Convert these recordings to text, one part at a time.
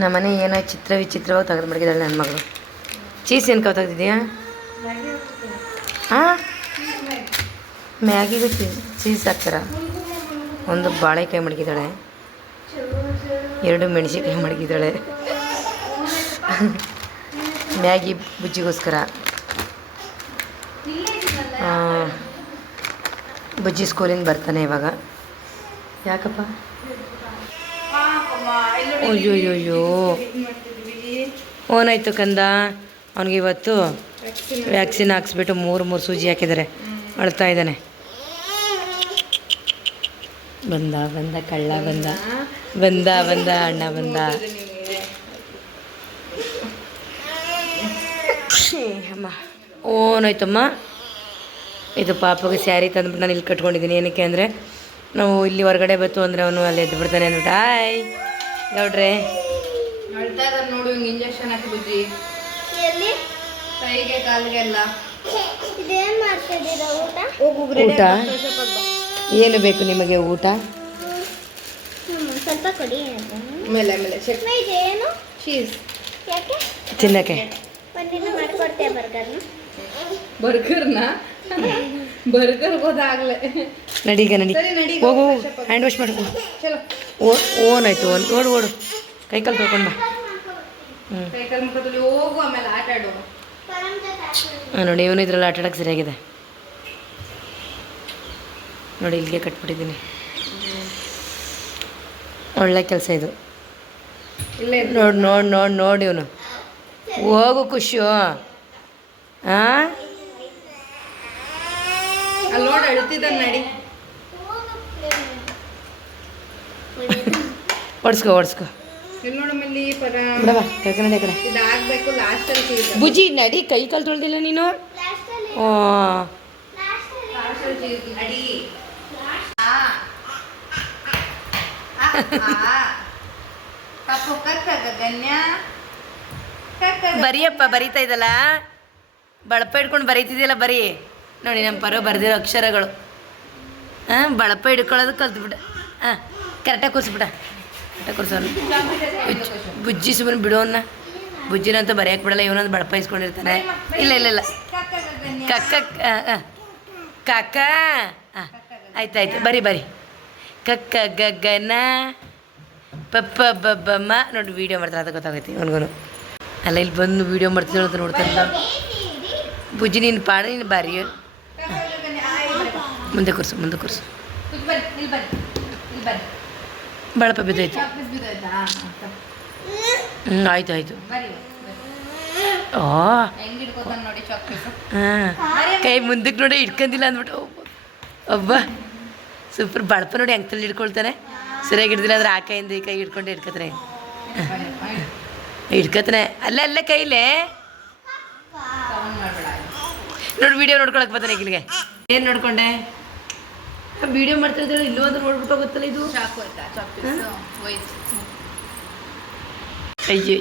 ನಮ್ಮನೆ ಏನೋ ಚಿತ್ರ ವಿಚಿತ್ರವಾಗಿ ತೆಗೆದು ಮಡಗಿದ್ದಾಳೆ ನನ್ನ ಮಗಳು. ಚೀಸ್ ಏನು ಕವ್ ತೆಗ್ದಿದ್ಯಾ? ಹಾಂ, ಮ್ಯಾಗಿಗೂ ಚೀಸ್ ಹಾಕ್ತಾರ. ಒಂದು ಬಾಳೆಕಾಯಿ ಮಡಗಿದ್ದಾಳೆ, 2 ಮೆಣಸಿನ್ಕಾಯಿ ಮಡಗಿದ್ದಾಳೆ. ಮ್ಯಾಗಿ ಬುಜ್ಜಿಗೋಸ್ಕರ. ಬುಜ್ಜಿ ಸ್ಕೂಲಿಂದ ಬರ್ತಾನೆ ಇವಾಗ. ಯಾಕಪ್ಪ? ಅಯ್ಯೋಯ್ಯೋ, ಓನಾಯ್ತು ಕಂದ. ಅವನಿಗೆ ಇವತ್ತು ವ್ಯಾಕ್ಸಿನ್ ಹಾಕ್ಸ್ಬಿಟ್ಟು 3 ಸೂಜಿ ಹಾಕಿದ್ದಾರೆ. ಅಳ್ತಾ ಇದ್ದಾನೆ. ಬಂದ ಕಳ್ಳ ಬಂದ ಅಣ್ಣ ಬಂದ. ಅಮ್ಮ ಓನಾಯ್ತಮ್ಮ. ಇದು ಪಾಪಗೆ ಸ್ಯಾರಿ ತಂದ್ಬಿಟ್ಟು ನಾನು ಇಲ್ಲಿ ಕಟ್ಕೊಂಡಿದ್ದೀನಿ. ಏನಕ್ಕೆ ಅಂದರೆ ನಾವು ಇಲ್ಲಿ ಹೊರಗಡೆ ಬತ್ತು ಅಂದರೆ ಅವನು ಅಲ್ಲಿ ಎದ್ದು ಬಿಡ್ತಾನೆ ಅಂದ್ಬಿಟ್ಟು. ಹಾಯ್ ಗೌಡ್ರೆ. ನೋಡು, ಹಿಂಗೆ ಇಂಜೆಕ್ಷನ್ ಹಾಕಿ ಬುಜ್ಜಿ ಕೈಗೆ ಕಾಲಿಗೆಲ್ಲ. ಊಟ ಏನು ಬೇಕು ನಿಮಗೆ? ಊಟ ಸ್ವಲ್ಪ ಕೊಡಿ. ಮೇಲೆ ಚೀಸ್ ತಿನ್ನಕ್ಕೆ ಬರ್ಗರ್ ಹೋದಾಗ್ಲೇ. ನಡಿ ಹೋಗು, ಹ್ಯಾಂಡ್ ವಾಶ್ ಮಾಡು. ಓನಾಯ್ತು. ಓಡು ಕೈಕಾಲು ತೊಳ್ಕೊಂಡು ಬಾ. ಕೈಕಾಲು ಮುಖ ತೊಳಿ ಹೋಗು, ಆಮೇಲೆ ಆಟ ಆಡು. ನೋಡಿ, ಇವನು ಇದ್ರಲ್ಲಿ ಆಟ ಆಡೋಕ್ಕೆ ಸರಿಯಾಗಿದೆ ನೋಡಿ. ಇಲ್ಲಿಗೆ ಕಟ್ಬಿಟ್ಟಿದ್ದೀನಿ. ಒಳ್ಳೆ ಕೆಲಸ ಇದು. ನೋಡಿ ಇವನು ಹೋಗು ಖುಷಿಯು. ಹಾಂ, ಅಲ್ಲಿ ನೋಡಿ ಅಳ್ತಿದ್ದ. ನಡಿ ಓಡಿಸ್ಕೊ. ಇಲ್ಲಿ ನೋಡಮ್ಮಲ್ಲಿ ಬಿಡವಾ ಕರ್ಕೊಂಡಿ ಕಡೆ. ಇದಾಗಬೇಕು ಲಾಸ್ಟಲ್ಲಿ. ಬುಜ್ಜಿ ನಡಿ, ಕೈ ಕಾಲು ತೊಳ್ದಿಲ್ಲ ನೀನು. ಓ ನಡಿ. ಬರಿಯಪ್ಪ, ಬರೀತಾ ಇದ್ದಲ್ಲ, ಬಳಪ ಹಿಡ್ಕೊಂಡು ಬರೀತಿದ್ಯಲ್ಲ. ಬರೀ ನೋಡಿ, ನಮ್ಮ ಪರ ಬರೆದಿರೋ ಅಕ್ಷರಗಳು. ಬಳಪ ಹಿಡ್ಕೊಳ್ಳೋದು ಕಲ್ತ್ಬಿಟ್ಟ. ಕರೆಕ್ಟಾಗಿ ಕೂರಿಸ್ಬಿಟ್ಟ. ಬುಜ್ಜಿ ಸುಮ್ಮನೆ ಬಿಡೋನ್ನ. ಬುಜ್ಜಿನಂತೂ ಬರೆಯಕ್ಕೆ ಬಿಡಲ್ಲ. ಇವನೊಂದು ಬಳಪ ಇಸ್ಕೊಂಡಿರ್ತಾನೆ. ಇಲ್ಲ ಕಕ್ಕ. ಆಯ್ತಾಯ್ತು, ಬರಿ. ಕಕ್ಕ ಗಗನ ಪಪ್ಪ ಬಬ್ಬಮ್ಮ. ನೋಡಿ, ವೀಡಿಯೋ ಮಾಡ್ತಾರೆ, ಅದು ಗೊತ್ತಾಗೈತಿ ಇವನಿಗೂ. ಅಲ್ಲ, ಇಲ್ಲಿ ಬಂದು ವೀಡಿಯೋ ಮಾಡ್ತಿದ್ರು ಅಂತ ನೋಡ್ತಾರಲ್ಲ. ಬುಜ್ಜಿ ನೀನು ಪಾಡ, ನೀನು ಬಾರಿ. ಮುಂದೆ ಕೂರಿಸು. ಬಳಪ ಬಿದ್ದಾಯ್ತು. ಆಯ್ತು. ಕೈ ಮುಂದಕ್ಕೆ ನೋಡಿ, ಇಟ್ಕೊಂಡಿಲ್ಲ ಅಂದ್ಬಿಟ್ಟು. ಒಬ್ಬ ಸೂಪರ್. ಬಳಪ ನೋಡಿ ಹೆಂಗೆ ತಳ್ಳಿ ಹಿಡ್ಕೊಳ್ತಾನೆ. ಸರಿಯಾಗಿ ಹಿಡ್ದಿಲ್ಲ ಅಂದ್ರೆ ಆ ಕೈಯಿಂದ ಈ ಕೈ ಹಿಡ್ಕೊಂಡು ಹಿಡ್ಕೊತಾನೆ. ಅಲ್ಲ ಕೈಲೇ ನೋಡಿ. ವಿಡಿಯೋ ನೋಡ್ಕೊಳಕ್ಕೆ ಬರ್ತಾನೆ ಇಲ್ಲಿಗೆ. ಏನು ನೋಡ್ಕೊಂಡೆ? ವಿಡಿಯೋ ಮಾಡ್ತಿರ್ತಾರೆ. ಇಲ್ಲೂ ಒಂದು ನೋಡ್ಬಿಟ್ಟು ಗೊತ್ತಲ್ಲ ಇದು. ಅಯ್ಯೋ,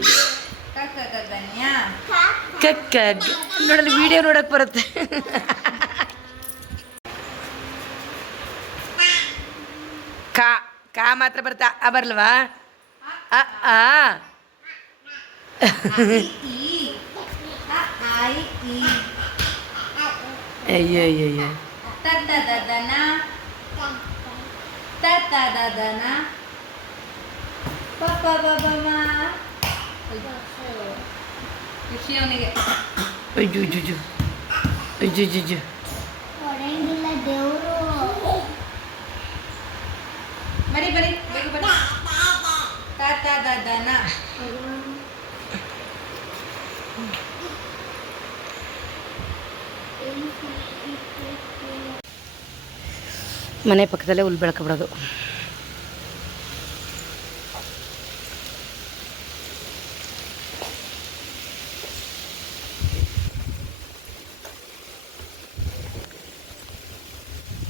ಕಕ್ಕ ನೋಡಲ್ಲಿ ವಿಡಿಯೋ ನೋಡಕ್ಕೆ ಬರುತ್ತೆ. ಕಾ ಮಾತ್ರ ಬರ್ತಾ ಬರಲ್ವಾ? ಅಯ್ಯೋ ಖುಷಿ ಅವನಿಗೆ. ಅಯ್ಯೋ ಬರಿ ಬೇಗ ಬರಿ. ತಾತ ದಾದನ. ಮನೆ ಪಕ್ಕದಲ್ಲೇ ಹುಲ್ ಬೆಳ್ಕೊಬಿಡೋದು.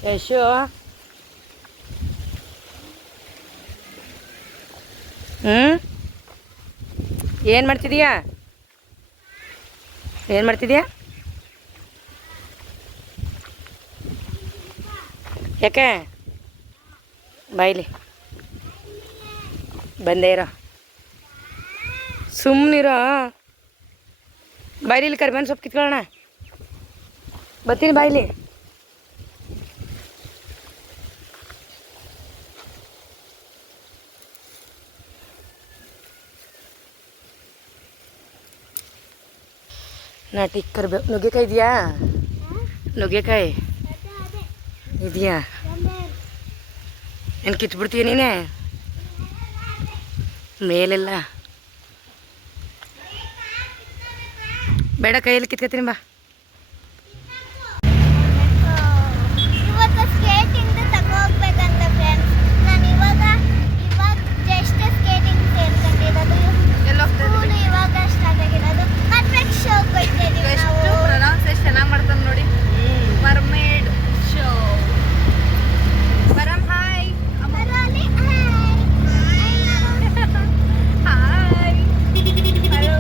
ಯಶು, ಏನು ಮಾಡ್ತಿದೀಯಾ? ಯಾಕೆ ಬಾಯ್ಲಿ ಬಂದೇ ಇರೋ. ಸುಮ್ಮನಿರೋ ಬಾಯ್ಲಿ ಇಲ್ಲಿ ಕರಿಬೇವಿನ ಸೊಪ್ಪು ಕಿತ್ಕೊಳ್ಳೋಣ ಬರ್ತೀನಿ ಬಾಯ್ಲಿ ನಾಟಿ ಕರಿಬೇವು ನುಗ್ಗೆಕಾಯಿ ಇದೆಯಾ ನುಗ್ಗೆಕಾಯಿ ಇದೆಯಾ ಏನು ಕಿತ್ಬಿಡ್ತೀಯ ನೀನೇ ಮೇಲೆಲ್ಲ ಬೇಡ ಕೈಯಲ್ಲಿ ಕಿತ್ಕೊತೀನಿ ಬಾ ಇವತ್ತು ಸ್ಕೇಟಿಂಗ್ ತಗೋಗ್ಬೇಕಂತ ಫ್ರೆಂಡ್ಸ್ ನಾನು ಇವಾಗ ಜಸ್ಟ್ ಸ್ಕೇಟಿಂಗ್ ಸೇರ್ಕೊಂಡಿರೋದು ಸ್ಕೂಲ್ ಇವಾಗ ಸ್ಟಾರ್ಟ್ ಆಗಿರೋದು ಮತ್ತೆ ಶೋ ಹೋಗ್ತಿದ್ದೀವಿ ನಾವು ಪ್ರೊನೌನ್ಸೇಷನ್ ಚೆನ್ನಾಗಿ ಮಾಡ್ತಾನೆ ನೋಡಿ ಮರ್ಮೇಡ್ ಶೋ ಬರಂ ಹಾಯ್ ಅದರಲ್ಲಿ ಹಾಯ್ ಹಲೋ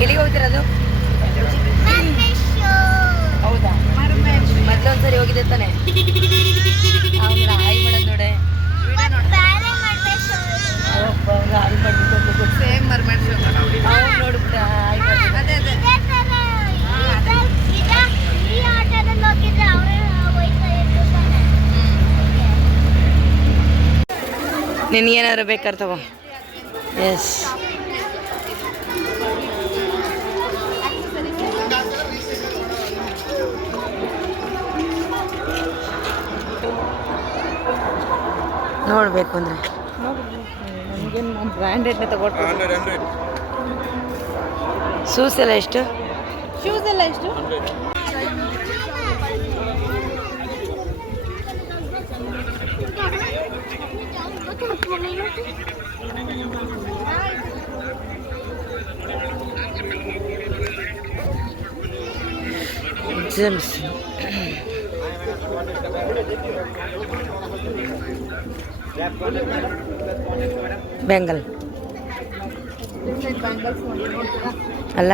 ಎಲ್ಲಿಗೆ ಹೋಗ್ತಿರೋದು ಹೌದಾ ಮೊದಲೊಂದ್ಸರಿ ಹೋಗಿದೆ ತಾನೆ ಅವನ ಹಾಯ್ ಮಾಡೋದು ನೋಡೆ ಹಾಯ್ ಮಾಡ್ಬಿಟ್ಟು ಸೇಮ್ ಮರ್ಮೇಡ್ ಶೋ ಅವ್ನು ನೋಡ್ಬಿಟ್ಟ ಹಾಯ್ ಮಾಡ್ಬಿಟ್ಟು ಅದೇ ಅದೇ ಈ ಆಟದಲ್ಲಿ ಹೋಗಿದ್ರೆ ಅವರೇ ಹೋಯ್ತಾ ಇರ್ತಾನೆ ನಿನಗೇನಾದ್ರು ಬೇಕಾದ್ರೆ ತಗೋ ಎಸ್ ನೋಡಬೇಕು ಅಂದರೆ ನನಗೇನು ಬ್ರ್ಯಾಂಡೆಡ್ನೇ ತಗೊಳ್ತೀನಿ ಶೂಸ್ ಎಲ್ಲ ಎಷ್ಟು ಶೂಸ್ ಎಲ್ಲ ಎಷ್ಟು ಜಿಮ್ಸ್ ಬೆಂಗಲ್ ಅಲ್ಲ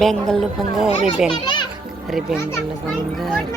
ಬೆಂಗಲ್ ಬಂಗಾರಿ ಬೆಂಗಲ್ ಬಂಗಾರಿ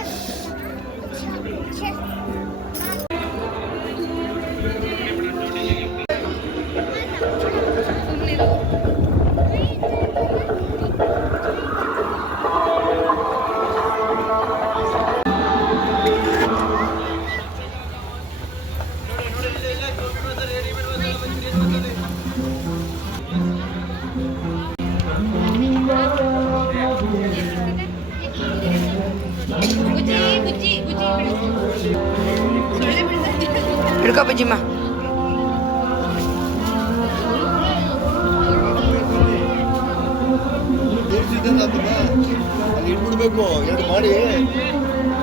ಹಿಡ್ಕೊ ಬಜ್ಜಿಮ್ಮ ಅಲ್ಲಿ ಇಟ್ಬಿಡ್ಬೇಕು ಎರಡು ಮಾಡಿ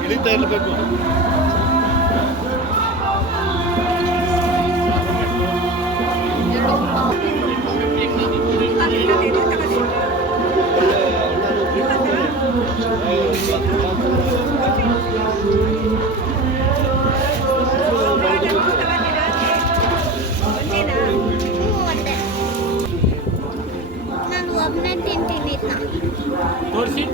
ಇಳಿತಾ ಇರಬೇಕು ನಾನು ಒಬ್ಬನೇ ತಿಂತೀನಿ ತೋರಿಸಿ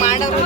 ಮಾಡೋರು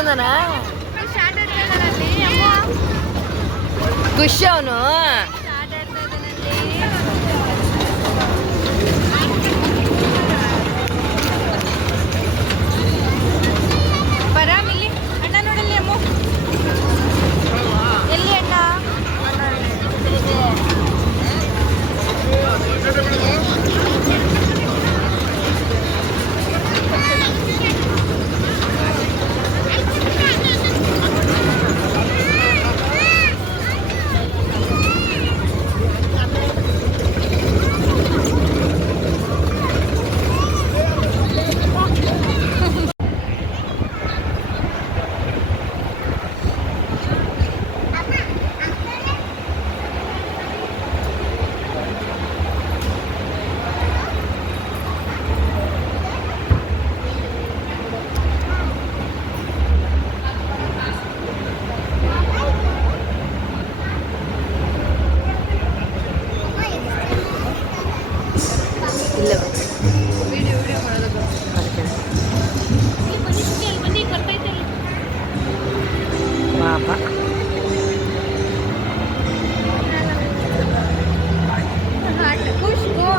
ಬಂದನ ಖುಷಿ ಅವನು. ಬರಾಮಿಲ್ಲಿ ಅಣ್ಣ ನೋಡಲ್ಲಿ ಅಮ್ಮ. ಎಲ್ಲಿ ಅಣ್ಣ? ಇಲ್ಲ ವಿಡಿಯೋ ಮಾಡೋದು. ಅದಕ್ಕೆ ಪಾಪ ಖುಷ್ ಗೋ.